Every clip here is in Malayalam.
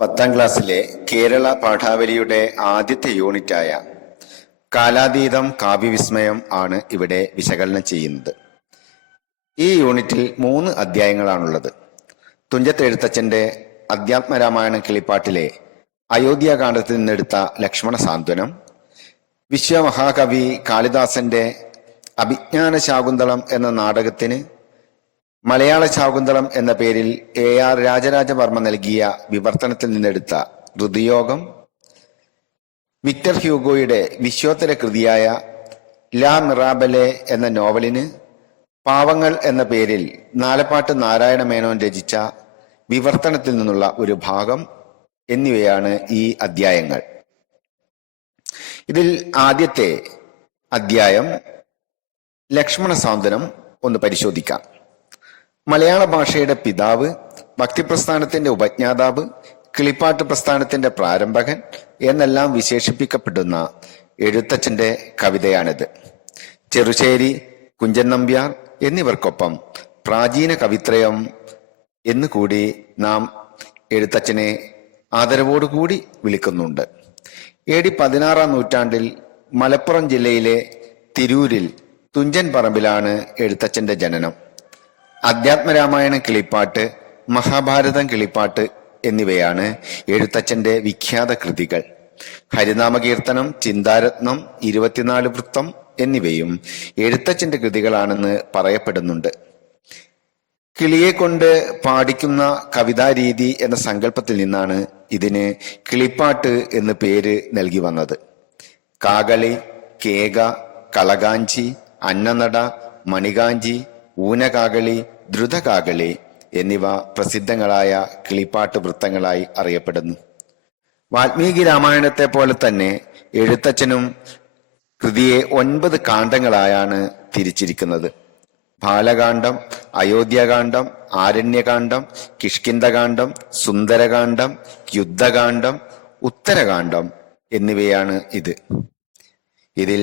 10ാം ക്ലാസ്സിലെ കേരള പാഠാവലിയുടെ ആദ്യത്തെ യൂണിറ്റായ കാലാതീതം കാവ്യവിസ്മയം ആണ് ഇവിടെ വിശകലനം ചെയ്യുന്നത്. ഈ യൂണിറ്റിൽ 3 അധ്യായങ്ങളാണുള്ളത്. തുഞ്ചത്ത് എഴുത്തച്ഛന്റെ അധ്യാത്മരാമായണ കിളിപ്പാട്ടിലെ അയോധ്യാകാന്ഡത്തിൽ നിന്നെടുത്ത ലക്ഷ്മണ സാന്ത്വനം, വിശ്വമഹാകവി കാളിദാസന്റെ അഭിജ്ഞാന ശാകുന്തളം എന്ന നാടകത്തിന് മലയാള ശാകുന്തളം എന്ന പേരിൽ AR രാജരാജവർമ്മ നൽകിയ വിവർത്തനത്തിൽ നിന്നെടുത്ത ഋതുയോഗം, വിക്ടർ ഹ്യൂഗോയുടെ വിശ്വോത്തര കൃതിയായ ലാ മിറാബലെ എന്ന നോവലിന് പാവങ്ങൾ എന്ന പേരിൽ നാലപ്പാട്ട് നാരായണ മേനോൻ രചിച്ച വിവർത്തനത്തിൽ നിന്നുള്ള ഒരു ഭാഗം എന്നിവയാണ് ഈ അധ്യായങ്ങൾ. ഇതിൽ ആദ്യത്തെ അധ്യായം ലക്ഷ്മണ സാന്ത്വനം ഒന്ന് പരിശോധിക്കാം. മലയാള ഭാഷയുടെ പിതാവ്, ഭക്തിപ്രസ്ഥാനത്തിന്റെ ഉപജ്ഞാതാവ്, കിളിപ്പാട്ട് പ്രസ്ഥാനത്തിന്റെ പ്രാരംഭകൻ എന്നെല്ലാം വിശേഷിപ്പിക്കപ്പെടുന്ന എഴുത്തച്ഛന്റെ കവിതയാണിത്. ചെറുശ്ശേരി, കുഞ്ചൻ നമ്പ്യാർ എന്നിവർക്കൊപ്പം പ്രാചീന കവിത്രയം എന്നുകൂടി നാം എഴുത്തച്ഛനെ ആദരവോടുകൂടി വിളിക്കുന്നുണ്ട്. AD 16-ാം നൂറ്റാണ്ടിൽ മലപ്പുറം ജില്ലയിലെ തിരൂരിൽ തുഞ്ചൻ പറമ്പിലാണ് എഴുത്തച്ഛന്റെ ജനനം. അധ്യാത്മരാമായണ കിളിപ്പാട്ട്, മഹാഭാരതം കിളിപ്പാട്ട് എന്നിവയാണ് എഴുത്തച്ഛന്റെ വിഖ്യാത കൃതികൾ. ഹരിനാമകീർത്തനം, ചിന്താരത്നം, 24 വൃത്തം എന്നിവയും എഴുത്തച്ഛന്റെ കൃതികളാണെന്ന് പറയപ്പെടുന്നുണ്ട്. കിളിയെ കൊണ്ട് പാടിക്കുന്ന കവിതാരീതി എന്ന സങ്കല്പത്തിൽ നിന്നാണ് ഇതിന് കിളിപ്പാട്ട് എന്ന് പേര് നൽകി വന്നത്. കാകളി, കേക, കളകാഞ്ചി, അന്നനട, മണികാഞ്ചി, ഊനകാകളി, ദ്രുതകാകളി എന്നിവ പ്രസിദ്ധങ്ങളായ കിളിപ്പാട്ട് വൃത്തങ്ങളായി അറിയപ്പെടുന്നു. വാൽമീകി രാമായണത്തെ പോലെ തന്നെ എഴുത്തച്ഛനും കൃതിയെ 9 കാണ്ഡങ്ങളായാണ് തിരിച്ചിരിക്കുന്നത്. ബാലകാന്ഡം, അയോധ്യാകാന്ഡം, ആരണ്യകാന്ഡം, കിഷ്കിന്ധകാന്ഡം, സുന്ദരകാന്ഡം, യുദ്ധകാന്ഡം, ഉത്തരകാന്ഡം എന്നിവയാണ് ഇത്. ഇതിൽ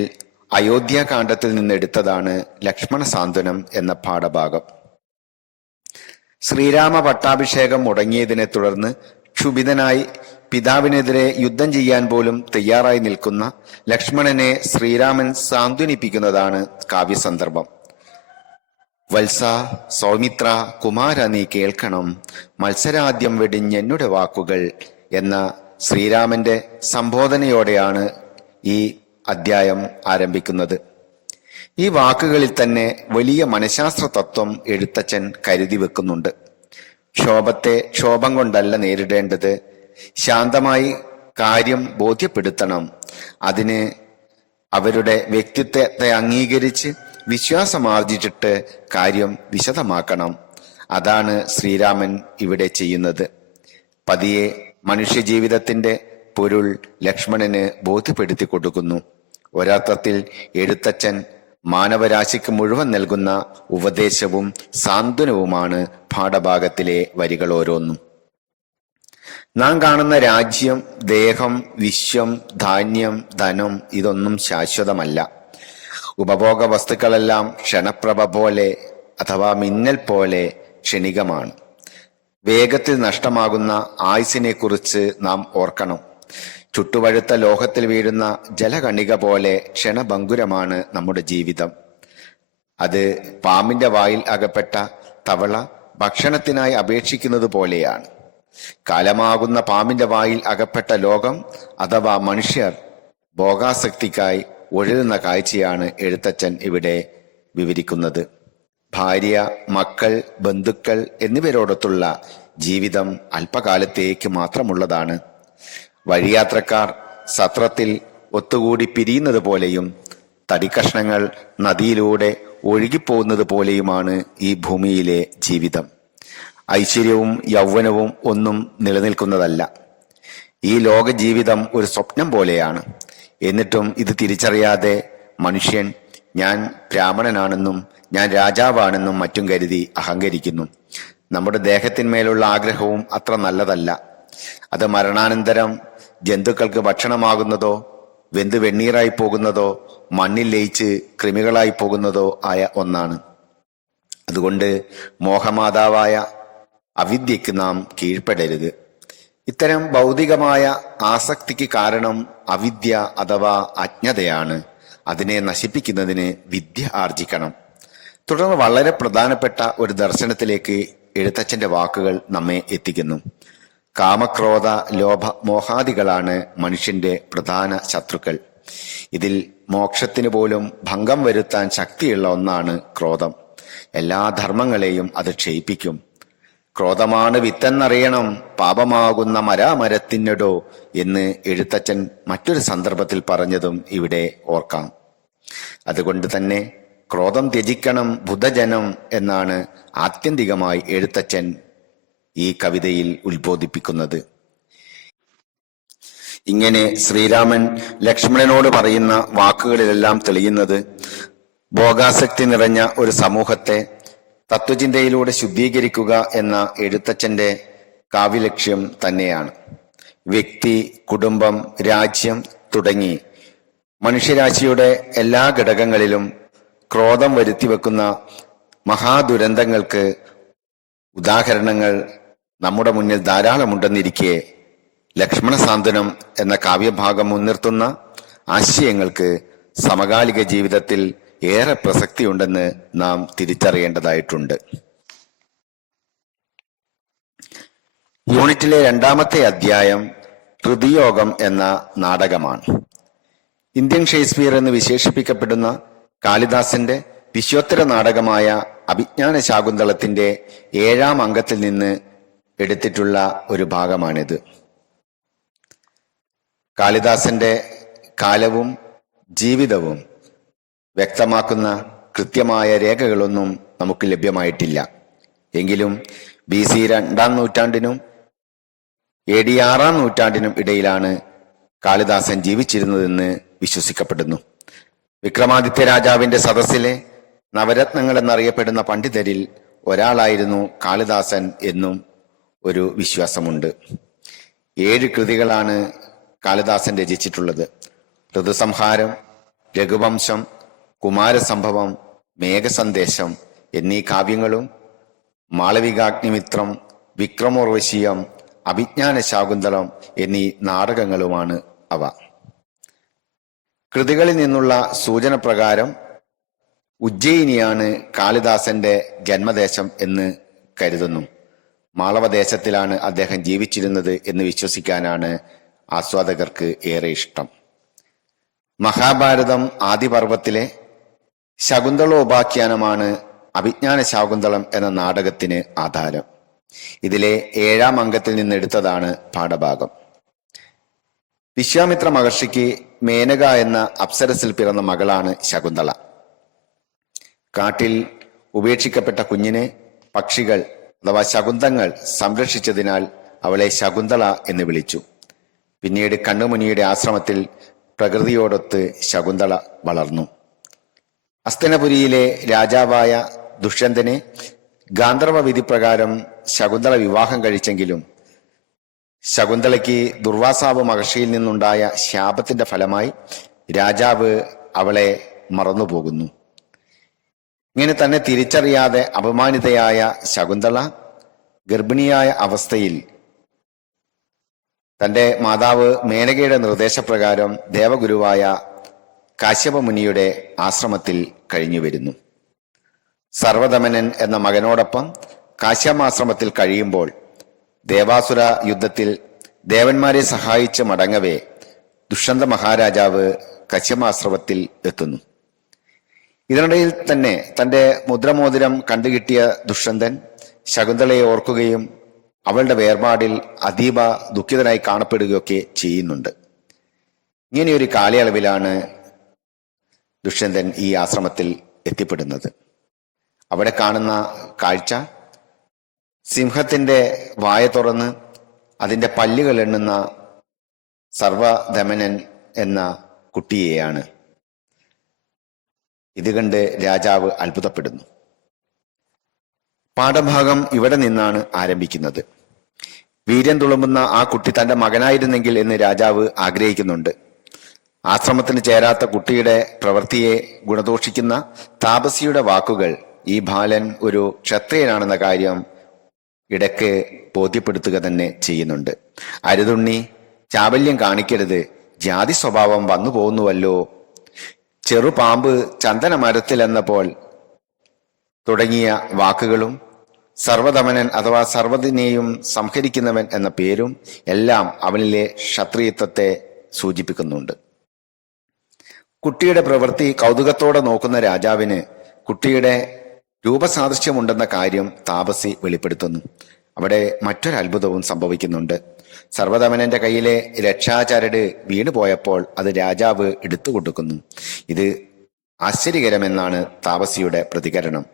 അയോധ്യാകാന്ഡത്തിൽ നിന്നെടുത്തതാണ് ലക്ഷ്മണ സാന്ത്വനം എന്ന പാഠഭാഗം. ശ്രീരാമ പട്ടാഭിഷേകം മുടങ്ങിയതിനെ തുടർന്ന് ക്ഷുഭിതനായി പിതാവിനെതിരെ യുദ്ധം ചെയ്യാൻ പോലും തയ്യാറായി നിൽക്കുന്ന ലക്ഷ്മണനെ ശ്രീരാമൻ സാന്ത്വനിപ്പിക്കുന്നതാണ് കാവ്യസന്ദർഭം. വത്സ, സൗമിത്ര, കുമാര നീ കേൾക്കണം, മത്സരാദ്യം വെടിഞ്ഞെന്നുടെ വാക്കുകൾ എന്ന ശ്രീരാമന്റെ സംബോധനയോടെയാണ് ഈ അധ്യായം ആരംഭിക്കുന്നത്. ഈ വാക്കുകളിൽ തന്നെ വലിയ മനഃശാസ്ത്ര തത്വം എഴുത്തച്ഛൻ കരുതി വെക്കുന്നുണ്ട്. ക്ഷോഭത്തെ ക്ഷോഭം കൊണ്ടല്ല നേരിടേണ്ടത്, ശാന്തമായി കാര്യം ബോധ്യപ്പെടുത്തണം, അതിന് അവരുടെ വ്യക്തിത്വത്തെ അംഗീകരിച്ച് വിശ്വാസമാർജിച്ചിട്ട് കാര്യം വിശദമാക്കണം. അതാണ് ശ്രീരാമൻ ഇവിടെ ചെയ്യുന്നത്. പതിയെ മനുഷ്യജീവിതത്തിന്റെ പൊരുൾ ലക്ഷ്മണന് ബോധ്യപ്പെടുത്തി കൊടുക്കുന്നു. ഒരർത്ഥത്തിൽ എഴുത്തച്ഛൻ മാനവരാശിക്ക് മുഴുവൻ നൽകുന്ന ഉപദേശവും സാന്ത്വനവുമാണ് പാഠഭാഗത്തിലെ വരികൾ ഓരോന്നും. നാം കാണുന്ന രാജ്യം, ദേഹം, വിശ്വം, ധാന്യം, ധനം ഇതൊന്നും ശാശ്വതമല്ല. ഉപഭോഗ വസ്തുക്കളെല്ലാം ക്ഷണപ്രഭ പോലെ അഥവാ മിന്നൽ പോലെ ക്ഷണികമാണ്. വേഗത്തിൽ നഷ്ടമാകുന്ന ആയുസിനെ കുറിച്ച് നാം ഓർക്കണം. ചുട്ടുപഴുത്ത ലോഹത്തിൽ വീഴുന്ന ജലകണിക പോലെ ക്ഷണഭങ്കുരമാണ് നമ്മുടെ ജീവിതം. അത് പാമ്പിന്റെ വായിൽ അകപ്പെട്ട തവള ഭക്ഷണത്തിനായി അപേക്ഷിക്കുന്നത് പോലെയാണ്. കാലമാകുന്ന പാമ്പിന്റെ വായിൽ അകപ്പെട്ട ലോകം അഥവാ മനുഷ്യർ ഭോഗാസക്തിക്കായി ഒഴുകുന്ന കാഴ്ചയാണ് എഴുത്തച്ഛൻ ഇവിടെ വിവരിക്കുന്നത്. ഭാര്യ, മക്കൾ, ബന്ധുക്കൾ എന്നിവരോടൊത്തുള്ള ജീവിതം അല്പകാലത്തേക്ക് മാത്രമുള്ളതാണ്. വഴിയാത്രക്കാർ സത്രത്തിൽ ഒത്തുകൂടി പിരിയുന്നത് പോലെയും തടിക്കഷ്ണങ്ങൾ നദിയിലൂടെ ഒഴുകിപ്പോകുന്നത് പോലെയുമാണ് ഈ ഭൂമിയിലെ ജീവിതം. ഐശ്വര്യവും യൗവനവും ഒന്നും നിലനിൽക്കുന്നതല്ല. ഈ ലോക ജീവിതം ഒരു സ്വപ്നം പോലെയാണ്. എന്നിട്ടും ഇത് തിരിച്ചറിയാതെ മനുഷ്യൻ ഞാൻ ബ്രാഹ്മണനാണെന്നും ഞാൻ രാജാവാണെന്നും മറ്റും കരുതി അഹങ്കരിക്കുന്നു. നമ്മുടെ ദേഹത്തിന്മേലുള്ള ആഗ്രഹവും അത്ര നല്ലതല്ല. അത് മരണാനന്തരം ജന്തുക്കൾക്ക് ഭക്ഷണമാകുന്നതോ വെന്ത് വെണ്ണീറായി പോകുന്നതോ മണ്ണിൽ ലയിച്ച് കൃമികളായി പോകുന്നതോ ആയ ഒന്നാണ്. അതുകൊണ്ട് മോഹമാതാവായ അവിദ്യക്ക് നാം കീഴ്പ്പെടരുത്. ഇത്തരം ഭൗതികമായ ആസക്തിക്ക് കാരണം അവിദ്യ അഥവാ അജ്ഞതയാണ്. അതിനെ നശിപ്പിക്കുന്നതിന് വിദ്യ ആർജിക്കണം. തുടർന്ന് വളരെ പ്രധാനപ്പെട്ട ഒരു ദർശനത്തിലേക്ക് എഴുത്തച്ഛന്റെ വാക്കുകൾ നമ്മെ എത്തിക്കുന്നു. കാമക്രോധ ലോഭ മോഹാദികളാണ് മനുഷ്യന്റെ പ്രധാന ശത്രുക്കൾ. ഇതിൽ മോക്ഷത്തിന് പോലും ഭംഗം വരുത്താൻ ശക്തിയുള്ള ഒന്നാണ് ക്രോധം. എല്ലാ ധർമ്മങ്ങളെയും അത് ക്ഷയിപ്പിക്കും. ക്രോധമാണ് വിത്തെന്നറിയണം, പാപമാകുന്ന മരത്തിനടോ എന്ന് എഴുത്തച്ഛൻ മറ്റൊരു സന്ദർഭത്തിൽ പറഞ്ഞതും ഇവിടെ ഓർക്കാം. അതുകൊണ്ട് തന്നെ ക്രോധം ത്യജിക്കണം ബുധജനം എന്നാണ് ആത്യന്തികമായി എഴുത്തച്ഛൻ ഈ കവിതയിൽ ഉത്ബോധിപ്പിക്കുന്നത്. ഇങ്ങനെ ശ്രീരാമൻ ലക്ഷ്മണനോട് പറയുന്ന വാക്കുകളിലെല്ലാം തെളിയുന്നത് ഭോഗാസക്തി നിറഞ്ഞ ഒരു സമൂഹത്തെ തത്വചിന്തയിലൂടെ ശുദ്ധീകരിക്കുക എന്ന എഴുത്തച്ഛന്റെ കാവ്യലക്ഷ്യം തന്നെയാണ്. വ്യക്തി, കുടുംബം, രാജ്യം തുടങ്ങി മനുഷ്യരാശിയുടെ എല്ലാ ഘടകങ്ങളിലും ക്രോധം വരുത്തിവെക്കുന്ന മഹാദുരന്തങ്ങൾക്ക് ഉദാഹരണങ്ങൾ നമ്മുടെ മുന്നിൽ ധാരാളമുണ്ടെന്നിരിക്കെ ലക്ഷ്മണ സാന്ത്വനം എന്ന കാവ്യഭാഗം മുൻനിർത്തുന്ന ആശയങ്ങൾക്ക് സമകാലിക ജീവിതത്തിൽ ഏറെ പ്രസക്തിയുണ്ടെന്ന് നാം തിരിച്ചറിയേണ്ടതായിട്ടുണ്ട്. യൂണിറ്റിലെ 2ാമത്തെ അധ്യായം ഹൃദയോഗം എന്ന നാടകമാണ്. ഇന്ത്യൻ ഷേക്സ്പിയർ എന്ന് വിശേഷിപ്പിക്കപ്പെടുന്ന കാളിദാസന്റെ വിശ്വോത്തര നാടകമായ അഭിജ്ഞാന ശാകുന്തളത്തിന്റെ 7ാം അംഗത്തിൽ നിന്ന് എടുത്തിട്ടുള്ള ഒരു ഭാഗമാണിത്. കാളിദാസന്റെ കാലവും ജീവിതവും വ്യക്തമാക്കുന്ന കൃത്യമായ രേഖകളൊന്നും നമുക്ക് ലഭ്യമായിട്ടില്ല. എങ്കിലും BC 2ാം നൂറ്റാണ്ടിനും AD 6ാം നൂറ്റാണ്ടിനും ഇടയിലാണ് കാളിദാസൻ ജീവിച്ചിരുന്നതെന്ന് വിശ്വസിക്കപ്പെടുന്നു. വിക്രമാദിത്യ രാജാവിന്റെ സദസ്സിലെ നവരത്നങ്ങൾ എന്നറിയപ്പെടുന്ന പണ്ഡിതരിൽ ഒരാളായിരുന്നു കാളിദാസൻ എന്നും ഒരു വിശ്വാസമുണ്ട്. 7 കൃതികളാണ് കാളിദാസൻ രചിച്ചിട്ടുള്ളത്. ഋതുസംഹാരം, രഘുവംശം, കുമാരസംഭവം, മേഘസന്ദേശം എന്നീ കാവ്യങ്ങളും മാളവികാഗ്നിമിത്രം, വിക്രമോർവശീയം, അഭിജ്ഞാന ശാകുന്തളം എന്നീ നാടകങ്ങളുമാണ് അവ. കൃതികളിൽ നിന്നുള്ള സൂചന പ്രകാരം ഉജ്ജയിനിയാണ് കാളിദാസന്റെ ജന്മദേശം എന്ന് കരുതുന്നു. മാളവദേശത്തിലാണ് അദ്ദേഹം ജീവിച്ചിരുന്നത് എന്ന് വിശ്വസിക്കാനാണ് ആസ്വാദകർക്ക് ഏറെ ഇഷ്ടം. മഹാഭാരതം ആദിപർവത്തിലെ ശകുന്തളോപാഖ്യാനമാണ് അഭിജ്ഞാന ശാകുന്തളം എന്ന നാടകത്തിന് ആധാരം. ഇതിലെ 7ാം അംഗത്തിൽ നിന്നെടുത്തതാണ് പാഠഭാഗം. വിശ്വാമിത്ര മഹർഷിക്ക് മേനക എന്ന അപ്സരസിൽ പിറന്ന മകളാണ് ശകുന്തള. കാട്ടിൽ ഉപേക്ഷിക്കപ്പെട്ട കുഞ്ഞിനെ പക്ഷികൾ അഥവാ ശകുന്തങ്ങൾ സംരക്ഷിച്ചതിനാൽ അവളെ ശകുന്തള എന്ന് വിളിച്ചു. പിന്നീട് കണ്ണുമുനിയുടെ ആശ്രമത്തിൽ പ്രകൃതിയോടൊത്ത് ശകുന്തള വളർന്നു. അസ്തനപുരിയിലെ രാജാവായ ദുഷ്യന്തനെ ഗാന്ധർവ വിധി പ്രകാരം ശകുന്തള വിവാഹം കഴിച്ചെങ്കിലും ശകുന്തളയ്ക്ക് ദുർവാസാവ് മഹർഷിയിൽ നിന്നുണ്ടായ ശാപത്തിന്റെ ഫലമായി രാജാവ് അവളെ മറന്നുപോകുന്നു. ഇങ്ങനെ തന്നെ തിരിച്ചറിയാതെ അപമാനിതയായ ശകുന്തള ഗർഭിണിയായ അവസ്ഥയിൽ തന്റെ മാതാവ് മേനകയുടെ നിർദ്ദേശപ്രകാരം ദേവഗുരുവായ കാശ്യപമുനിയുടെ ആശ്രമത്തിൽ കഴിഞ്ഞുവരുന്നു. സർവദമനൻ എന്ന മകനോടൊപ്പം കാശ്യമാശ്രമത്തിൽ കഴിയുമ്പോൾ ദേവാസുര യുദ്ധത്തിൽ ദേവന്മാരെ സഹായിച്ച് മടങ്ങവേ ദുഷ്യന്ത മഹാരാജാവ് കശ്യമാശ്രമത്തിൽ എത്തുന്നു. ഇതിനിടയിൽ തന്നെ തന്റെ മുദ്രമോതിരം കണ്ടുകിട്ടിയ ദുഷ്യന്തൻ ശകുന്തളയെ ഓർക്കുകയും അവളുടെ വേർപാടിൽ അതീവ ദുഃഖിതനായി കാണപ്പെടുകയൊക്കെ ചെയ്യുന്നുണ്ട്. ഇങ്ങനെയൊരു കാലയളവിലാണ് ദുഷ്യന്തൻ ഈ ആശ്രമത്തിൽ എത്തിപ്പെടുന്നത്. അവിടെ കാണുന്ന കാഴ്ച സിംഹത്തിന്റെ വായ തുറന്ന് അതിന്റെ പല്ലുകൾ എണ്ണുന്ന സർവദമനൻ എന്ന കുട്ടിയെയാണ്. ഇത് കണ്ട് രാജാവ് അത്ഭുതപ്പെടുന്നു. പാഠഭാഗം ഇവിടെ നിന്നാണ് ആരംഭിക്കുന്നത്. വീര്യം തുളുമ്പുന്ന ആ കുട്ടി തന്റെ മകനായിരുന്നെങ്കിൽ എന്ന് രാജാവ് ആഗ്രഹിക്കുന്നുണ്ട്. ആശ്രമത്തിന് ചേരാത്ത കുട്ടിയുടെ പ്രവൃത്തിയെ ഗുണദോഷിക്കുന്ന താപസിയുടെ വാക്കുകൾ ഈ ബാലൻ ഒരു ക്ഷത്രിയനാണെന്ന കാര്യം ഇടയ്ക്ക് ബോധ്യപ്പെടുത്തുക തന്നെ ചെയ്യുന്നുണ്ട്. അരുതുണ്ണി, ചാബല്യം കാണിക്കരുത്, ജാതി സ്വഭാവം വന്നു പോകുന്നുവല്ലോ, ചെറുപാമ്പ് ചന്ദന മരത്തിലെന്നപ്പോൾ തുടങ്ങിയ വാക്കുകളും സർവധമനൻ അഥവാ സർവ്വതിനെയും സംഹരിക്കുന്നവൻ എന്ന പേരും എല്ലാം അവനിലെ ക്ഷത്രിയത്വത്തെ സൂചിപ്പിക്കുന്നുണ്ട്. കുട്ടിയുടെ പ്രവൃത്തി കൗതുകത്തോടെ നോക്കുന്ന രാജാവിന് കുട്ടിയുടെ രൂപസാദൃശ്യമുണ്ടെന്ന കാര്യം താപസി വെളിപ്പെടുത്തുന്നു. അവിടെ മറ്റൊരു അത്ഭുതവും സംഭവിക്കുന്നുണ്ട്. സർവധമനന്റെ കയ്യിലെ രക്ഷാചരട് വീണുപോയപ്പോൾ അത് രാജാവ് എടുത്തു കൊടുക്കുന്നു. ഇത് ആശ്ചര്യകരമെന്നാണ് താപസിയുടെ പ്രതികരണം.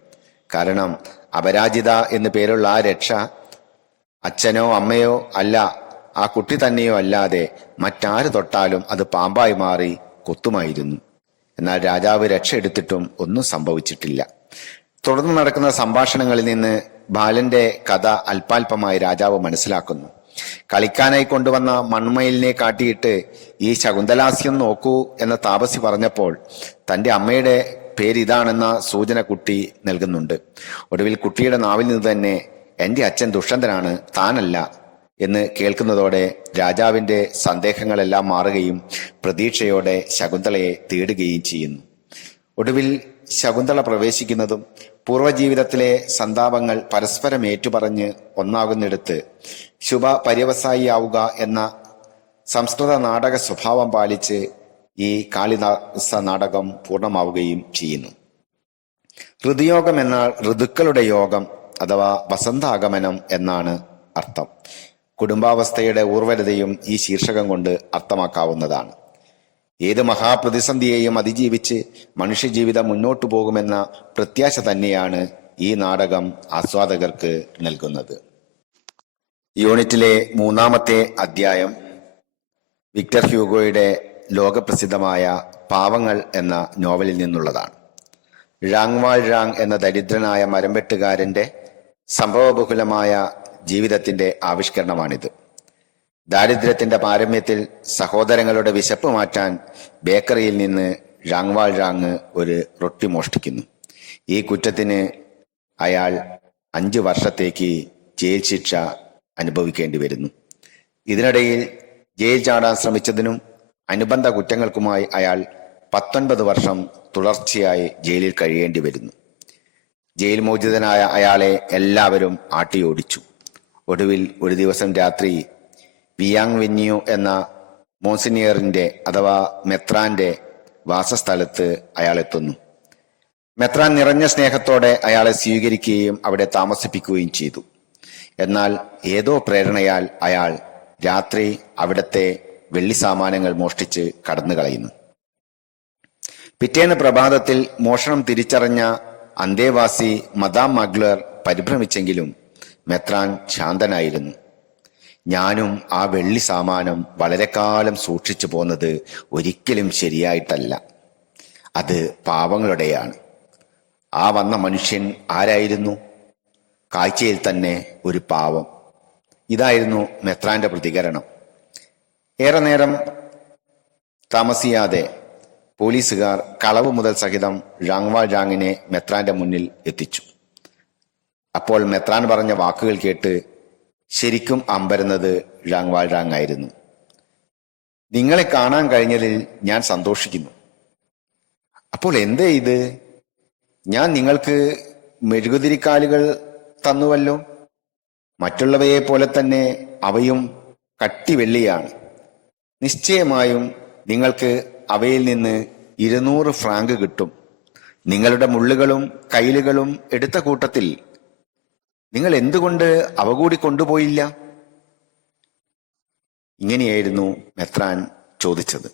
കാരണം അപരാജിത എന്നു പേരുള്ള ആ രക്ഷ അച്ഛനോ അമ്മയോ അല്ല, ആ കുട്ടി തന്നെയോ അല്ലാതെ മറ്റാര് തൊട്ടാലും അത് പാമ്പായി മാറി കൊത്തുമായിരുന്നു. എന്നാൽ രാജാവ് രക്ഷ എടുത്തിട്ടും ഒന്നും സംഭവിച്ചിട്ടില്ല. തുടർന്ന് നടക്കുന്ന സംഭാഷണങ്ങളിൽ നിന്ന് ബാലന്റെ കഥ അല്പാൽപമായി രാജാവ് മനസ്സിലാക്കുന്നു. കളിക്കാനായി കൊണ്ടുവന്ന മൺമയിലിനെ കാട്ടിയിട്ട് ഈ ശകുന്തലാസ്യം നോക്കൂ എന്ന താപസി പറഞ്ഞപ്പോൾ തന്റെ അമ്മയുടെ പേരിതാണെന്ന സൂചന കുട്ടി നൽകുന്നുണ്ട്. ഒടുവിൽ കുട്ടിയുടെ നാവിൽ നിന്ന് തന്നെ എന്റെ അച്ഛൻ ദുഷ്യന്തനാണ്, താനല്ല എന്ന് കേൾക്കുന്നതോടെ രാജാവിന്റെ സന്ദേഹങ്ങളെല്ലാം മാറുകയും പ്രതീക്ഷയോടെ ശകുന്തളയെ തേടുകയും ചെയ്യുന്നു. ഒടുവിൽ ശകുന്തള പ്രവേശിക്കുന്നതും പൂർവ്വജീവിതത്തിലെ സന്താപങ്ങൾ പരസ്പരം ഏറ്റുപറഞ്ഞ് ഒന്നാകുന്നിടത്ത് ശുഭ പര്യവസായിയാവുക എന്ന സംസ്കൃത നാടക സ്വഭാവം പാലിച്ച് ഈ കാളിദാസ നാടകം പൂർണ്ണമാവുകയും ചെയ്യുന്നു. ഋതുയോഗം എന്നാൽ ഋതുക്കളുടെ യോഗം അഥവാ വസന്താഗമനം എന്നാണ് അർത്ഥം. കുടുംബാവസ്ഥയുടെ ഊർവരതയും ഈ ശീർഷകം കൊണ്ട് അർത്ഥമാക്കാവുന്നതാണ്. ഏത് മഹാപ്രതിസന്ധിയെയും അതിജീവിച്ച് മനുഷ്യജീവിതം മുന്നോട്ടു പോകുമെന്ന പ്രത്യാശ തന്നെയാണ് ഈ നാടകം ആസ്വാദകർക്ക് നൽകുന്നത്. യൂണിറ്റിലെ 3-ാമത്തെ അധ്യായം വിക്ടർ ഹ്യൂഗോയുടെ ലോകപ്രസിദ്ധമായ പാവങ്ങൾ എന്ന നോവലിൽ നിന്നുള്ളതാണ്. ഴാങ്വാൾ ഴാങ് എന്ന ദരിദ്രനായ മരംവെട്ടുകാരന്റെ സംഭവബഹുലമായ ജീവിതത്തിന്റെ ആവിഷ്കരണമാണിത്. ദാരിദ്ര്യത്തിന്റെ പാരമ്യത്തിൽ സഹോദരങ്ങളുടെ വിശപ്പ് മാറ്റാൻ ബേക്കറിയിൽ നിന്ന് ഴാങ്വാൾ ഴാങ് ഒരു റൊട്ടി മോഷ്ടിക്കുന്നു. ഈ കുറ്റത്തിന് അയാൾ 5 വർഷത്തേക്ക് ജയിൽ ശിക്ഷ അനുഭവിക്കേണ്ടി വരുന്നു. ഇതിനിടയിൽ ജയിൽ ചാടാൻ ശ്രമിച്ചതിനും അനുബന്ധ കുറ്റങ്ങൾക്കുമായി അയാൾ 19 വർഷം തുടർച്ചയായി ജയിലിൽ കഴിയേണ്ടി വരുന്നു. ജയിൽ മോചിതനായ അയാളെ എല്ലാവരും ആട്ടിയോടിച്ചു. ഒടുവിൽ ഒരു ദിവസം രാത്രി വിയാങ് വെന്യു എന്ന മോൺസിനിയറിന്റെ അഥവാ മെത്രാന്റെ വാസസ്ഥലത്ത് അയാൾ എത്തുന്നു. മെത്രാൻ നിറഞ്ഞ സ്നേഹത്തോടെ അയാളെ സ്വീകരിക്കുകയും അവിടെ താമസിപ്പിക്കുകയും ചെയ്തു. എന്നാൽ ഏതോ പ്രേരണയാൽ അയാൾ രാത്രി അവിടത്തെ വെള്ളി സാമാനങ്ങൾ മോഷ്ടിച്ച് കടന്നു കളയുന്നു. പിറ്റേന്ന് പ്രഭാതത്തിൽ മോഷണം തിരിച്ചറിഞ്ഞ അന്തേവാസി മദാം മഗ്ലർ പരിഭ്രമിച്ചെങ്കിലും മെത്രാൻ ശാന്തനായിരുന്നു. ഞാനും ആ വെള്ളി സാമാനം വളരെ കാലം സൂക്ഷിച്ചു പോന്നത് ഒരിക്കലും ശരിയായിട്ടല്ല, അത് പാവങ്ങളുടെയാണ്. ആ വന്ന മനുഷ്യൻ ആരായിരുന്നു? കാഴ്ചയിൽ തന്നെ ഒരു പാവം. ഇതായിരുന്നു മെത്രാന്റെ പ്രതികരണം. ഏറെ നേരം താമസിയാതെ പോലീസുകാർ കളവ് മുതൽ സഹിതം ഴാങ്വാൾ ഴാങ്ങിനെ മെത്രാന്റെ മുന്നിൽ എത്തിച്ചു. അപ്പോൾ മെത്രാൻ പറഞ്ഞ വാക്കുകൾ കേട്ട് ശരിക്കും അമ്പരന്നത് ഴാങ്വാൾ ഴാങ് ആയിരുന്നു. നിങ്ങളെ കാണാൻ കഴിഞ്ഞതിൽ ഞാൻ സന്തോഷിക്കുന്നു. അപ്പോൾ എന്തേ ഇത്? ഞാൻ നിങ്ങൾക്ക് മെഴുകുതിരിക്കാലുകൾ തന്നുവല്ലോ. മറ്റുള്ളവയെ പോലെ തന്നെ അവയും കട്ടിവെള്ളിയാണ്. നിശ്ചയമായും നിങ്ങൾക്ക് അവയിൽ നിന്ന് 200 ഫ്രാങ്ക് കിട്ടും. നിങ്ങളുടെ മുള്ളുകളും കൈലുകളും എടുത്ത കൂട്ടത്തിൽ നിങ്ങൾ എന്തുകൊണ്ട് അവ കൂടി കൊണ്ടുപോയില്ല? ഇങ്ങനെയായിരുന്നു മെത്രാൻ ചോദിച്ചത്.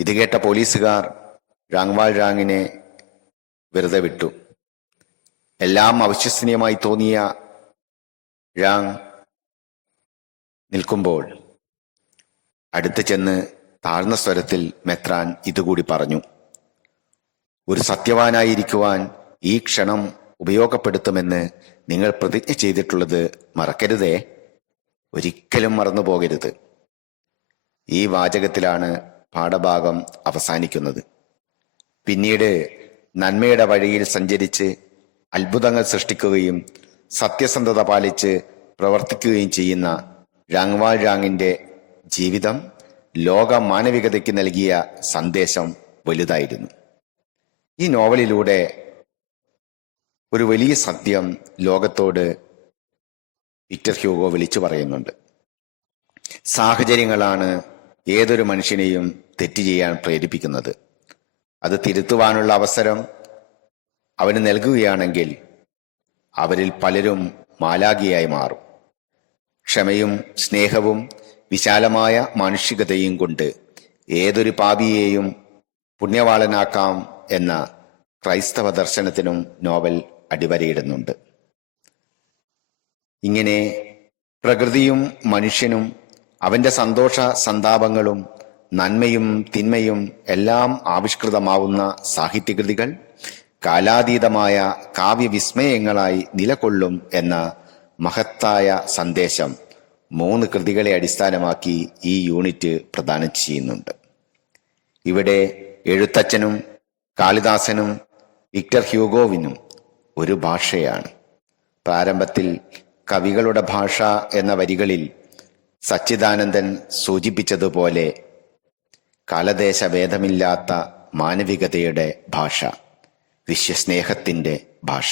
ഇത് കേട്ട പോലീസുകാർ ഴാങ്വാൾ ഴാങ്ങിനെ വെറുതെ വിട്ടു. എല്ലാം അവിശ്വസനീയമായി തോന്നിയ ഴാങ് നിൽക്കുമ്പോൾ അടുത്ത് ചെന്ന് താഴ്ന്ന സ്വരത്തിൽ മെത്രാൻ ഇതുകൂടി പറഞ്ഞു. ഒരു സത്യവാനായിരിക്കുവാൻ ഈ ക്ഷണം ഉപയോഗപ്പെടുത്തുമെന്ന് നിങ്ങൾ പ്രതിജ്ഞ ചെയ്തിട്ടുള്ളത് മറക്കരുതേ, ഒരിക്കലും മറന്നു പോകരുത്. ഈ വാചകത്തിലാണ് പാഠഭാഗം അവസാനിക്കുന്നത്. പിന്നീട് നന്മയുടെ വഴിയിൽ സഞ്ചരിച്ച് അത്ഭുതങ്ങൾ സൃഷ്ടിക്കുകയും സത്യസന്ധത പാലിച്ച് പ്രവർത്തിക്കുകയും ചെയ്യുന്ന രാങ്വാൾ രാങ്ങിന്റെ ജീവിതം ലോക മാനവികതയ്ക്ക് നൽകിയ സന്ദേശം വലുതായിരുന്നു. ഈ നോവലിലൂടെ ഒരു വലിയ സത്യം ലോകത്തോട് വിക്ടർ ഹ്യൂഗോ വിളിച്ചു പറയുന്നുണ്ട്. സാഹചര്യങ്ങളാണ് ഏതൊരു മനുഷ്യനെയും തെറ്റ് ചെയ്യാൻ പ്രേരിപ്പിക്കുന്നത്. അത് തിരുത്തുവാനുള്ള അവസരം അവന് നൽകുകയാണെങ്കിൽ അവരിൽ പലരും മാലാഖിയായി മാറും. ക്ഷമയും സ്നേഹവും വിശാലമായ മാനുഷികതയും കൊണ്ട് ഏതൊരു പാപിയെയും പുണ്യവാളനാക്കാം എന്ന ക്രൈസ്തവ ദർശനത്തിനും നോവൽ അടിവരയിടുന്നുണ്ട്. ഇങ്ങനെ പ്രകൃതിയും മനുഷ്യനും അവന്റെ സന്തോഷ സന്താപങ്ങളും നന്മയും തിന്മയും എല്ലാം ആവിഷ്കൃതമാവുന്ന സാഹിത്യകൃതികൾ കാലാതീതമായ കാവ്യവിസ്മയങ്ങളായി നിലകൊള്ളും എന്ന മഹത്തായ സന്ദേശം 3 കൃതികളെ അടിസ്ഥാനമാക്കി ഈ യൂണിറ്റ് പ്രദാനം ചെയ്യുന്നുണ്ട്. ഇവിടെ എഴുത്തച്ഛനും കാളിദാസനും വിക്ടർ ഹ്യൂഗോവിനും ഒരു ഭാഷയാണ്. പ്രാരംഭത്തിൽ കവികളുടെ ഭാഷ എന്ന വരികളിൽ സച്ചിദാനന്ദൻ സൂചിപ്പിച്ചതുപോലെ കാലദേശഭേദമില്ലാത്ത മാനവികതയുടെ ഭാഷ, വിശ്വസ്നേഹത്തിന്റെ ഭാഷ.